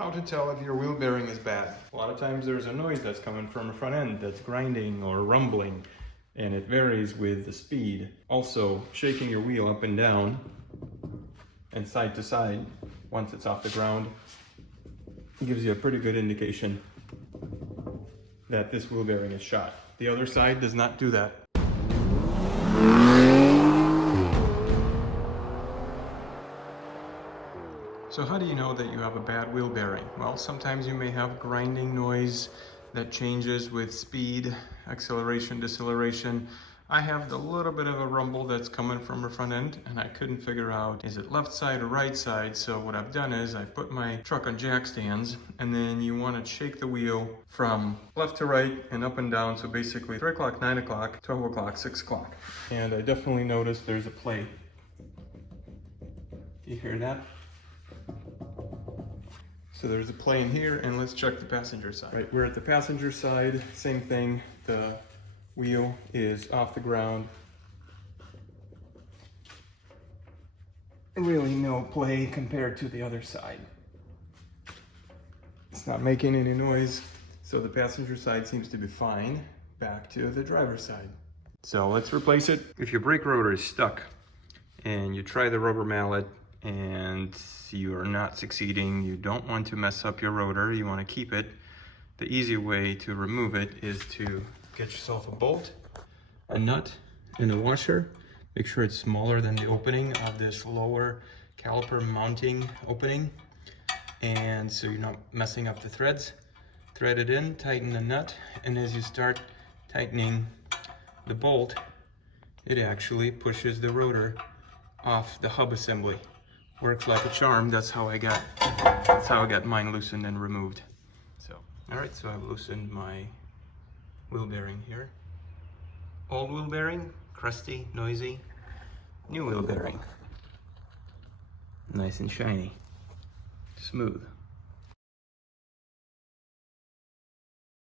How to tell if your wheel bearing is bad. A lot of times there's a noise that's coming from the front end that's grinding or rumbling, and it varies with the speed. Also, shaking your wheel up and down and side to side once it's off the ground gives you a pretty good indication that this wheel bearing is shot. The other side does not do that. So how do you know that you have a bad wheel bearing? Well, sometimes you may have grinding noise that changes with speed, acceleration, deceleration. I have the little bit of a rumble that's coming from the front end, and I couldn't figure out, is it left side or right side? So what I've done is I put my truck on jack stands, and then you want to shake the wheel from left to right and up and down. So basically 3 o'clock, 9 o'clock, 12 o'clock, 6 o'clock. And I definitely noticed there's a play. You hear that? So there's a play in here, and let's check the passenger side. Right, we're at the passenger side, same thing. The wheel is off the ground. Really no play compared to the other side. It's not making any noise, so the passenger side seems to be fine. Back to the driver's side. So let's replace it. If your brake rotor is stuck and you try the rubber mallet and you are not succeeding, you don't want to mess up your rotor, you want to keep it. The easy way to remove it is to get yourself a bolt, a nut, and a washer. Make sure it's smaller than the opening of this lower caliper mounting opening, and so you're not messing up the threads. Thread it in, tighten the nut, and as you start tightening the bolt, it actually pushes the rotor off the hub assembly. Works like a charm. That's how I got mine loosened and removed. So, all right, so I've loosened my wheel bearing here. Old wheel bearing, crusty, noisy. New wheel bearing, nice and shiny, smooth.